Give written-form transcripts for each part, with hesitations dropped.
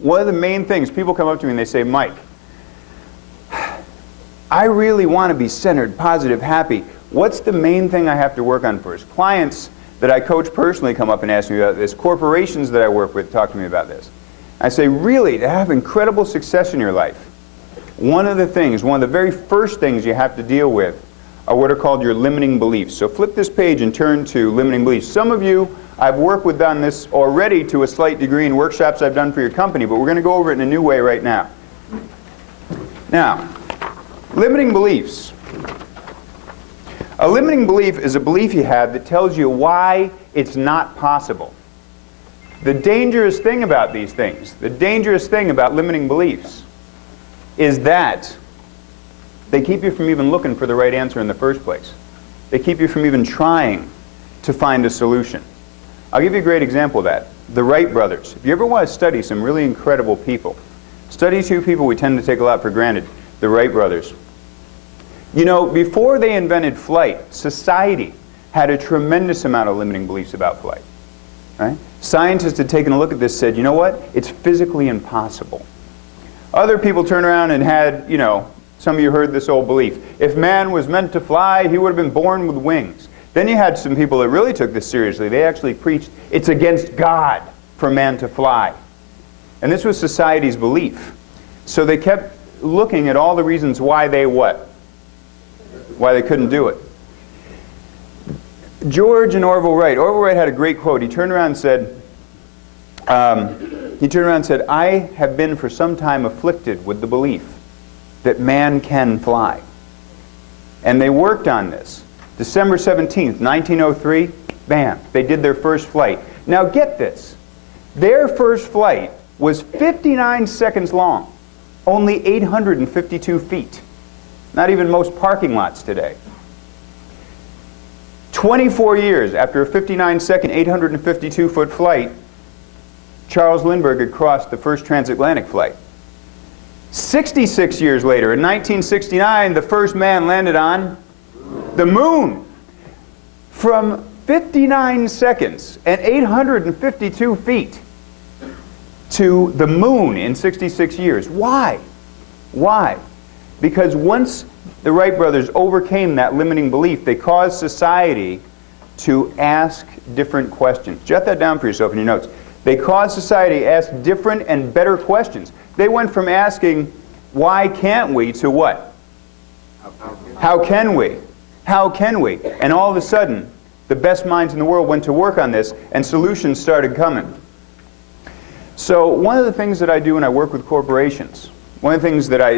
one of the main things, people come up to me and they say, Mike, I really want to be centered, positive, happy. What's the main thing I have to work on first? Clients that I coach personally come up and ask me about this. Corporations that I work with talk to me about this. I say, really, to have incredible success in your life, one of the very first things you have to deal with are what are called your limiting beliefs. So flip this page and turn to limiting beliefs. Some of you, I've worked with on this already to a slight degree in workshops I've done for your company, but we're going to go over it in a new way right now. Now, limiting beliefs. A limiting belief is a belief you have that tells you why it's not possible. The dangerous thing about these things, the dangerous thing about limiting beliefs, is that they keep you from even looking for the right answer in the first place. They keep you from even trying to find a solution. I'll give you a great example of that. The Wright brothers. If you ever want to study some really incredible people, study two people we tend to take a lot for granted. The Wright brothers. You know, before they invented flight, society had a tremendous amount of limiting beliefs about flight. Right? Scientists had taken a look at this and said, you know what? It's physically impossible. Other people turned around and had, you know, some of you heard this old belief. If man was meant to fly, he would have been born with wings. Then you had some people that really took this seriously. They actually preached it's against God for man to fly. And this was society's belief. So they kept looking at all the reasons why they what? Why they couldn't do it. George and Orville Wright. Orville Wright had a great quote. He turned around and said, I have been for some time afflicted with the belief that man can fly. And they worked on this. December 17th, 1903, bam, they did their first flight. Now get this. Their first flight was 59 seconds long, only 852 feet. Not even most parking lots today. 24 years after a 59-second, 852-foot flight, Charles Lindbergh had crossed the first transatlantic flight. 66 years later, in 1969, the first man landed on the moon. From 59 seconds and 852 feet to the moon in 66 years. Why? Why? Because once the Wright brothers overcame that limiting belief, they caused society to ask different questions. Jot that down for yourself in your notes. They caused society to ask different and better questions. They went from asking, why can't we, to what? How can we? How can we? And all of a sudden, the best minds in the world went to work on this, and solutions started coming. So one of the things that I do when I work with corporations, one of the things that I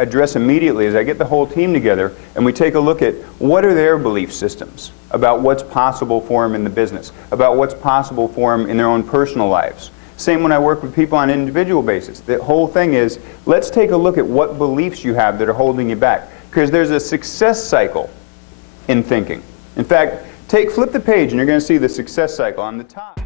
address immediately is I get the whole team together and we take a look at what are their belief systems about what's possible for them in the business, about what's possible for them in their own personal lives. Same when I work with people on an individual basis. The whole thing is, let's take a look at what beliefs you have that are holding you back. Because there's a success cycle in thinking. In fact, flip the page and you're going to see the success cycle on the top.